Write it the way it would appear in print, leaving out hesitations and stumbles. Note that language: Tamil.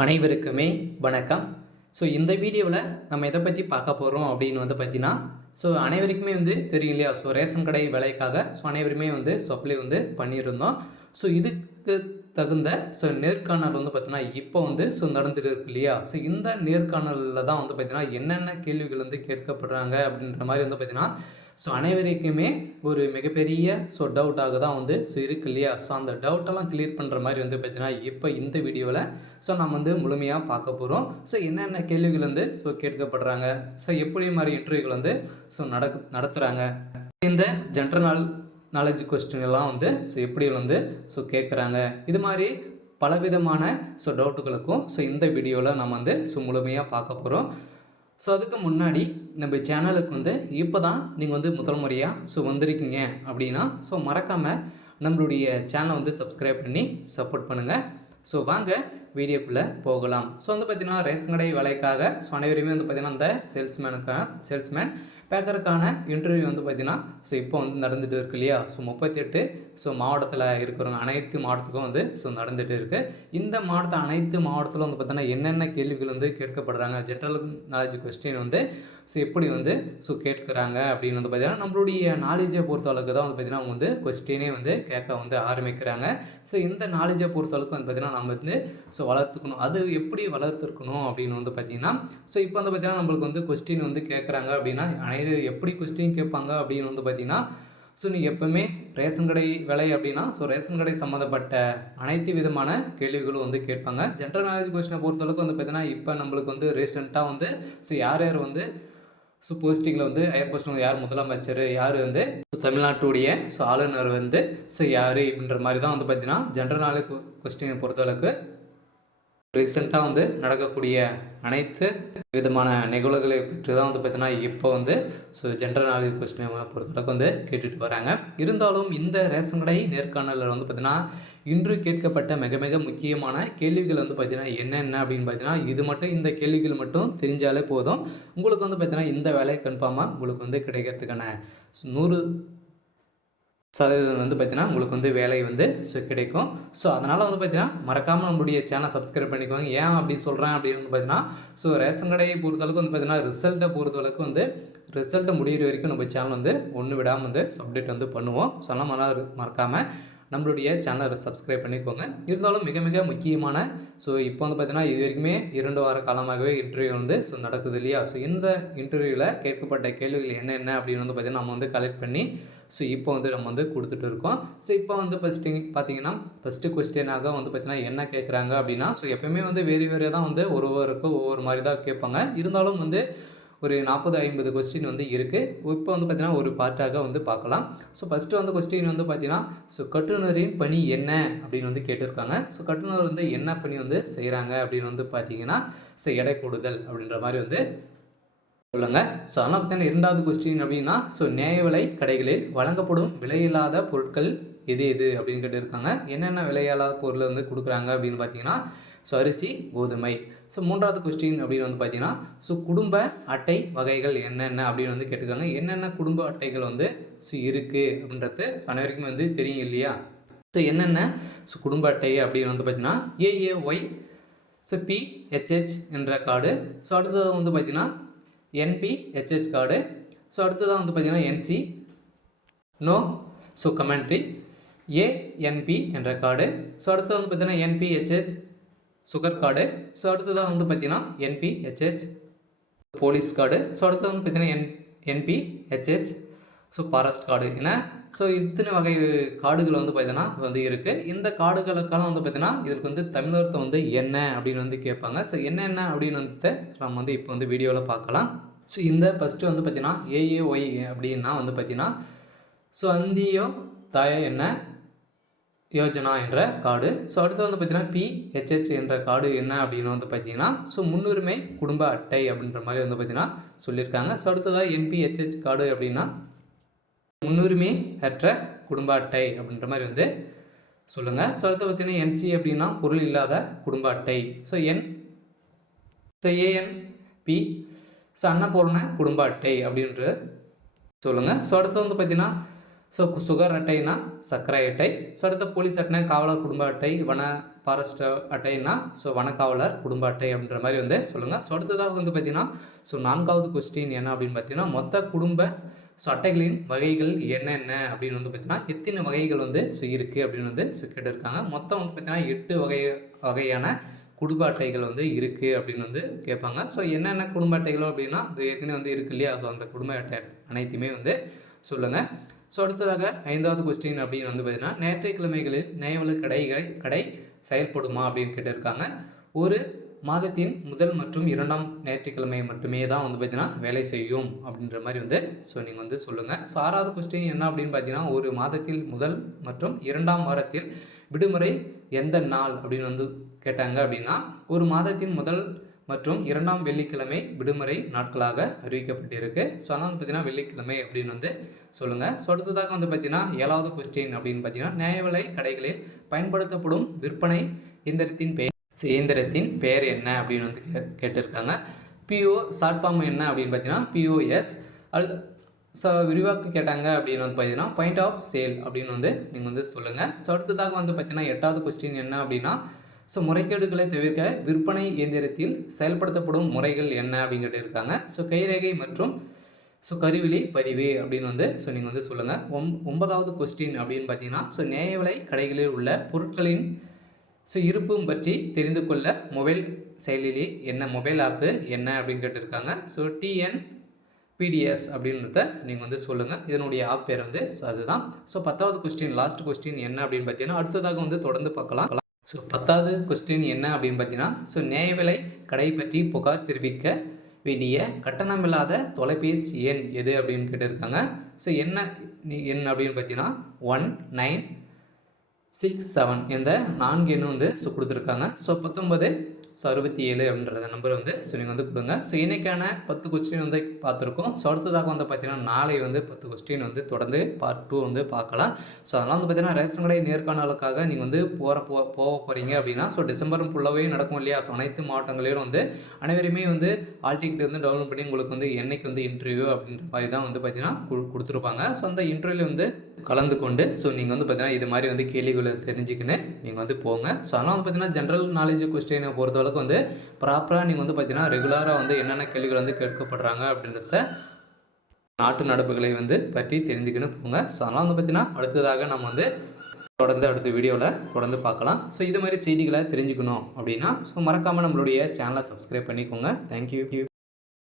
அனைவருக்குமே வணக்கம். இந்த வீடியோவில் நம்ம எதை பற்றி பார்க்க போகிறோம் அப்படின்னு பார்த்தீங்கன்னா, அனைவருக்குமே தெரியும் இல்லையா? ரேஷன் கடை வேலைக்காக அனைவருமே அப்ளை பண்ணியிருந்தோம். இதுக்கு தகுந்த நேர்காணல் பார்த்தீங்கன்னா, இப்போ நடந்துட்டு இருக்கு இல்லையா? இந்த நேர்காணலில் தான் பார்த்தீங்கன்னா, என்னென்ன கேள்விகள் கேட்கப்படுறாங்க அப்படின்ற மாதிரி பார்த்தீங்கன்னா, அனைவருக்குமே ஒரு மிகப்பெரிய டவுட்டாக தான் இருக்கு இல்லையா? அந்த டவுட்டெல்லாம் கிளியர் பண்ணுற மாதிரி பார்த்தீங்கன்னா, இப்போ இந்த வீடியோவில் நம்ம முழுமையாக பார்க்க போகிறோம். என்னென்ன கேள்விகள் கேட்கப்படுறாங்க, எப்படி மாதிரி இன்டர்வியூகள் நடத்துகிறாங்க, இந்த ஜென்ரல் நாலேஜ் கொஸ்டின் எல்லாம் எப்படி கேட்குறாங்க, இது மாதிரி பலவிதமான டவுட்டுகளுக்கும் இந்த வீடியோவில் நம்ம முழுமையாக பார்க்க போகிறோம். அதுக்கு முன்னாடி நம்ம சேனலுக்கு இப்போ தான் நீங்கள் முதல் முறையாக வந்திருக்கீங்க அப்படின்னா மறக்காமல் நம்மளுடைய சேனலை சப்ஸ்கிரைப் பண்ணி சப்போர்ட் பண்ணுங்கள். வாங்க வீடியோக்குள்ளே போகலாம். பார்த்தீங்கன்னா, ரேஷன் கடை வேலைக்காக அனைவருமே பார்த்தீங்கன்னா அந்த சேல்ஸ்மேன் பேக்கருக்கான இன்டர்வியூ பார்த்தீங்கன்னா இப்போ நடந்துகிட்டு இருக்கு இல்லையா? 38 மாவட்டத்தில் இருக்கிறவங்க அனைத்து மாவட்டத்துக்கும் நடந்துகிட்டு இருக்குது. இந்த அனைத்து மாவட்டத்தில் பார்த்தீங்கன்னா என்னென்ன கேள்விகள் கேட்கப்படுறாங்க, ஜென்ரல் நாலேஜ் கொஸ்டின் எப்படி கேட்குறாங்க அப்படின்னு பார்த்தீங்கன்னா, நம்மளுடைய நாலேஜை பொறுத்தளவுக்கு தான் பார்த்தீங்கன்னா அவங்க கொஸ்டினே கேட்க ஆரம்பிக்கிறாங்க. இந்த நாலேஜை பொறுத்தளவுக்கு பார்த்தீங்கன்னா நம்ம வளர்த்துக்கணும். அது எப்படி வளர்த்துருக்கணும் அப்படின்னு பார்த்தீங்கன்னா, இப்போ பார்த்தீங்கன்னா நம்மளுக்கு கொஸ்டின் கேட்குறாங்க அப்படின்னா, எப்படி கொஸ்டின் கேட்பாங்க அப்படின்னு பார்த்தீங்கன்னா, நீங்கள் எப்போவுமே ரேஷன் கடை வேலை அப்படின்னா ரேஷன் கடை சம்மந்தப்பட்ட அனைத்து விதமான கேள்விகளும் கேட்பாங்க. ஜென்ரல் நாலேஜ் கொஸ்டினை பொறுத்தளவுக்கு பார்த்தீங்கன்னா, இப்போ நம்மளுக்கு ரீசெண்டாக யார் யார் போஸ்டிங்கில் ஹையர் போஸ்டிங் யார் முதலமைச்சர், யார் தமிழ்நாட்டுடைய ஆளுநர் யார் அப்படின்ற மாதிரி தான் பார்த்தீங்கன்னா ஜென்ரல் நாலேஜ் கொஸ்டினை பொறுத்தளவுக்கு ரீசெண்டாக நடக்கக்கூடிய அனைத்து விதமான நிகழ்வுகளை பற்றி தான் பார்த்தீங்கன்னா இப்போ ஜென்ரல் நாலேஜ் கொஸ்டினை பொறுத்தளவுக்கு கேட்டுட்டு வராங்க. இருந்தாலும் இந்த ரேஷன் கடை நேர்காணலில் பார்த்தீங்கன்னா இன்று கேட்கப்பட்ட மிக மிக முக்கியமான கேள்விகள் பார்த்தீங்கன்னா என்னென்ன அப்படின்னு பார்த்தீங்கன்னா, இது மட்டும் இந்த கேள்விகள் மட்டும் தெரிஞ்சாலே போதும். உங்களுக்கு பார்த்தீங்கன்னா இந்த வேலை கன்ஃபார்மாக உங்களுக்கு கிடைக்கிறதுக்கான 100% பார்த்தீங்கன்னா உங்களுக்கு வேலை கிடைக்கும். அதனால் பார்த்தீங்கன்னா மறக்காமல் நம்மளுடைய சேனலை சப்ஸ்கிரைப் பண்ணிக்கோங்க. ஏன் அப்படி சொல்கிறேன் அப்படின்னு பார்த்தீங்கன்னா, ரேஷன் கடையை பொறுத்தளவுக்கு பார்த்தீங்கன்னா ரிசல்ட்டை பொறுத்தளவுக்கு ரிசல்ட்டை முடிகிற வரைக்கும் நம்ம சேனல் ஒன்று விடாமல் அப்டேட் பண்ணுவோம். அதெல்லாம் மறக்காமல் நம்மளுடைய சேனலை சப்ஸ்கிரைப் பண்ணிக்கோங்க. இருந்தாலும் மிக மிக முக்கியமான இப்போ பார்த்தீங்கன்னா இது வரைக்குமே 2 வார காலமாகவே இன்டர்வியூ நடக்குது இல்லையா? இந்த இன்டர்வியூவில் கேட்கப்பட்ட கேள்விகள் என்னென்ன அப்படின்னு பார்த்தீங்கன்னா நம்ம கலெக்ட் பண்ணி இப்போ நம்ம கொடுத்துட்டு இருக்கோம். இப்போ பார்த்தீங்கன்னா ஃபஸ்ட்டு கொஸ்டினாக பார்த்தீங்கன்னா என்ன கேட்குறாங்க அப்படின்னா, எப்போயுமே வேறு வேறு தான் ஒவ்வொருக்கும் ஒவ்வொரு மாதிரி தான் கேட்பாங்க. இருந்தாலும் ஒரு 40-50 கொஸ்டின் இருக்குது. இப்போ பார்த்தீங்கன்னா ஒரு பார்ட்டாக பார்க்கலாம். ஃபஸ்ட்டு கொஸ்டின் பார்த்தீங்கன்னா, கட்டுநரின் பணி என்ன அப்படின்னு கேட்டிருக்காங்க. கட்டுநர் என்ன பணி செய்கிறாங்க அப்படின்னு பார்த்தீங்கன்னா, எடை போடுதல் அப்படின்ற மாதிரி சொல்லுங்கள். ஆனால் பார்த்தீங்கன்னா 2வது கொஸ்டின் அப்படின்னா, நியாய விலை கடைகளில் வழங்கப்படும் விலையில்லாத பொருட்கள் எது எது அப்படின்னு கேட்டிருக்காங்க. என்னென்ன விலையில்லாத பொருள் கொடுக்குறாங்க அப்படின்னு பார்த்தீங்கன்னா, அரிசி, கோதுமை. 3வது கொஸ்டின் அப்படின்னு பார்த்தீங்கன்னா, குடும்ப அட்டை வகைகள் என்னென்ன அப்படின்னு கேட்டிருக்காங்க. என்னென்ன குடும்ப அட்டைகள் இருக்குது அப்படின்றது அனைவருக்குமே தெரியும் இல்லையா? என்னென்ன குடும்ப அட்டை அப்படின்னு பார்த்தீங்கன்னா, ஏஏஒய், பிஹெச்ஹெச் என்ற கார்டு. அடுத்தது பார்த்தீங்கன்னா என்பிஹெச்ஹெச் கார்டு. அடுத்ததாக பார்த்தீங்கன்னா என்சி, நோ கமெண்ட்ரி, ஏஎன்பி என்ற கார்டு. அடுத்தது பார்த்தீங்கன்னா என்பிஹெச்ஹெச் சுகர் கார்டு. அடுத்ததாக பார்த்தீங்கன்னா என்பிஹெச்ஹெச் போலீஸ் கார்டு. அடுத்தது பார்த்தீங்கன்னா என்பிஹெச்ஹெச் ஃபாரஸ்ட் கார்டு என இத்தனை வகை கார்டுகள் பார்த்தீங்கன்னா இருக்குது. இந்த கார்டுகளுக்கெல்லாம் பார்த்தீங்கன்னா இதற்கு தமிழர்த்தம் என்ன அப்படின்னு கேட்பாங்க. என்னென்ன அப்படின்னு நம்ம இப்போ வீடியோவில் பார்க்கலாம். இந்த ஃபஸ்ட்டு பார்த்தீங்கன்னா ஏஏஒய் அப்படின்னா பார்த்தீங்கன்னா அந்தியோதய என்ன யோஜனா என்ற கார்டு. அடுத்தது பார்த்தீங்கன்னா பிஹெச்ஹெச் என்ற கார்டு என்ன அப்படின்னு பார்த்தீங்கன்னா முன்னுரிமை குடும்ப அட்டை அப்படின்ற மாதிரி பார்த்தீங்கன்னா சொல்லியிருக்காங்க. அடுத்ததாக என்பிஹெச்ஹெச் கார்டு அப்படின்னா முன்னுரிமை அற்ற குடும்ப அட்டை அப்படின்ற மாதிரி சொல்லுங்கள். அடுத்து பார்த்தீங்கன்னா என்சி அப்படின்னா பொருள் இல்லாத குடும்ப அட்டை. ஏஎன்பி அன்னபூர்ண குடும்ப அட்டை அப்படின்ற சொல்லுங்கள். அடுத்து பார்த்தீங்கன்னா ஸோ சுகர் அட்டைனா சர்க்கரை அட்டை. ஸோ அடுத்த போலீஸ் அட்டைனா காவலர் குடும்ப அட்டை, வன ஃபாரஸ்ட் அட்டைனா ஸோ வனக்காவலர் குடும்ப அட்டை அப்படின்ற மாதிரி வந்து சொல்லுங்கள். ஸோ அடுத்ததாக வந்து பார்த்தீங்கன்னா ஸோ 4வது கொஸ்டின் என்ன அப்படின்னு பார்த்தீங்கன்னா மொத்த குடும்ப ஸோ அட்டைகளின் வகைகள் என்னென்ன அப்படின்னு வந்து பார்த்தீங்கன்னா எத்தனை வகைகள் வந்து ஸோ இருக்குது அப்படின்னு வந்து ஸோ கேட்டிருக்காங்க. மொத்தம் வந்து பார்த்தீங்கன்னா 8 வகையான குடும்ப அட்டைகள் வந்து இருக்குது அப்படின்னு வந்து கேட்பாங்க. ஸோ என்னென்ன குடும்ப அட்டைகளோ அப்படின்னா அது ஏற்கனவே வந்து இருக்குது இல்லையா? ஸோ அந்த குடும்ப அட்டை அனைத்துமே வந்து சொல்லுங்கள். ஸோ அடுத்ததாக 5வது கொஸ்டின் அப்படின்னு வந்து பார்த்தீங்கன்னா ஞாயிற்றுக்கிழமைகளில் நியாய கடை செயல்படுமா அப்படின்னு கேட்டிருக்காங்க. ஒரு மாதத்தின் முதல் மற்றும் 2ஆம் ஞாயிற்றுக்கிழமை மட்டுமே தான் வந்து பார்த்தீங்கன்னா வேலை செய்யும் அப்படின்ற மாதிரி வந்து ஸோ நீங்கள் வந்து சொல்லுங்கள். ஸோ 6வது கொஸ்டின் என்ன அப்படின்னு பார்த்தீங்கன்னா ஒரு மாதத்தில் முதல் மற்றும் 2ஆம் வாரத்தில் விடுமுறை எந்த நாள் அப்படின்னு வந்து கேட்டாங்க அப்படின்னா ஒரு மாதத்தின் முதல் மற்றும் 2ஆம் வெள்ளிக்கிழமை விடுமுறை நாட்களாக அறிவிக்கப்பட்டிருக்கு. ஸோ அதனால் வந்து பார்த்தீங்கன்னா வெள்ளிக்கிழமை அப்படின்னு வந்து சொல்லுங்கள். ஸோ அடுத்ததாக வந்து பார்த்தீங்கன்னா 7வது கொஸ்டின் அப்படின்னு பார்த்தீங்கன்னா நியாய விலை கடைகளில் பயன்படுத்தப்படும் விற்பனை இயந்திரத்தின் பெயர் என்ன அப்படின்னு வந்து கேட்டிருக்காங்க. பிஓ ஷார்ட் ஃபார்ம் என்ன அப்படின்னு பார்த்தீங்கன்னா பிஓஎஸ். ஸோ விரிவாக்க கேட்டாங்க அப்படின்னு வந்து பார்த்தீங்கன்னா பாயிண்ட் ஆஃப் சேல் அப்படின்னு வந்து நீங்கள் வந்து சொல்லுங்கள். ஸோ அடுத்ததாக வந்து பார்த்தீங்கன்னா 8வது கொஸ்டின் என்ன அப்படின்னா ஸோ முறைகேடுகளை தவிர்க்க விற்பனை இயந்திரத்தில் செயல்படுத்தப்படும் முறைகள் என்ன அப்படின்னு கேட்டிருக்காங்க. ஸோ கைரேகை மற்றும் ஸோ கருவிழி பதிவு அப்படின்னு வந்து ஸோ நீங்கள் வந்து சொல்லுங்கள். 9வது கொஸ்டின் அப்படின்னு பார்த்தீங்கன்னா ஸோ நியாய விலை கடைகளில் உள்ள பொருட்களின் ஸோ இருப்பும் பற்றி தெரிந்து கொள்ள மொபைல் செயலிலே என்ன மொபைல் ஆப்பு என்ன அப்படின்னு கேட்டிருக்காங்க. ஸோ டிஎன்பிடிஎஸ் அப்படின்றத நீங்கள் வந்து சொல்லுங்கள். இதனுடைய ஆப் பேர் வந்து ஸோ அதுதான். ஸோ 10வது கொஸ்டின் லாஸ்ட் கொஸ்டின் என்ன அப்படின்னு பார்த்தீங்கன்னா அடுத்ததாக வந்து தொடர்ந்து பார்க்கலாம். ஸோ 10வது கொஸ்டின் என்ன அப்படின்னு பார்த்தீங்கன்னா ஸோ நியாய விலை கடை பற்றி புகார் தெரிவிக்க வேண்டிய கட்டணமில்லாத தொலைபேசி எண் எது அப்படின்னு கேட்டிருக்காங்க. ஸோ என்ன எண் அப்படின்னு பார்த்தீங்கன்னா 1967 இந்த 4 எண்ணு வந்து ஸோ கொடுத்துருக்காங்க. ஸோ 19 ஸோ 67 அப்படின்றத நம்பர் வந்து ஸோ நீங்கள் வந்து கொடுங்க. ஸோ இன்றைக்கான 10 கொஸ்டின் வந்து பார்த்துருக்கோம். ஸோ அடுத்ததாக வந்து பார்த்தீங்கன்னா நாளை வந்து 10 கொஸ்டின் வந்து தொடர்ந்து பார்ட் 2 வந்து பார்க்கலாம். ஸோ அதனால் வந்து பார்த்தீங்கன்னா ரேஷன் கடை நேர்காணலுக்காக நீங்கள் வந்து போக போகிறீங்க அப்படின்னா ஸோ டிசம்பர் ஃபுல்லாகவே நடக்கும் இல்லையா? ஸோ அனைத்து மாவட்டங்களிலும் வந்து அனைவருமே வந்து ஆல் டிக்கெட் வந்து டவுன்லோட் பண்ணி உங்களுக்கு வந்து என்னைக்கு வந்து இன்டர்வியூ அப்படின்ற மாதிரி தான் வந்து பார்த்தீங்கன்னா கொடுத்துருப்பாங்க. ஸோ அந்த இன்டர்வியூவில் வந்து கலந்து கொண்டு ஸோ நீங்கள் வந்து பார்த்தீங்கன்னா இது மாதிரி வந்து கேள்விகளை தெரிஞ்சுக்கின்னு நீங்கள் வந்து போங்க. ஸோ அதனால் வந்து பார்த்தீங்கன்னா ஜென்ரல் நாலேஜ் கொஸ்டினை பொறுத்தளவுக்கு வந்து ப்ராப்பராக நீங்கள் வந்து பார்த்தீங்கன்னா ரெகுலராக வந்து என்னென்ன கேள்விகள் வந்து கேட்கப்படுறாங்க அப்படின்றத நாட்டு நடப்புகளை வந்து பற்றி தெரிஞ்சுக்கின்னு போங்க. ஸோ அதனால் வந்து பார்த்தீங்கன்னா அடுத்ததாக நம்ம வந்து தொடர்ந்து அடுத்த வீடியோவில் தொடர்ந்து பார்க்கலாம். ஸோ இது மாதிரி செய்திகளை தெரிஞ்சுக்கணும் அப்படின்னா ஸோ மறக்காமல் நம்மளுடைய சேனலை சப்ஸ்கிரைப் பண்ணிக்கோங்க. தேங்க்யூ.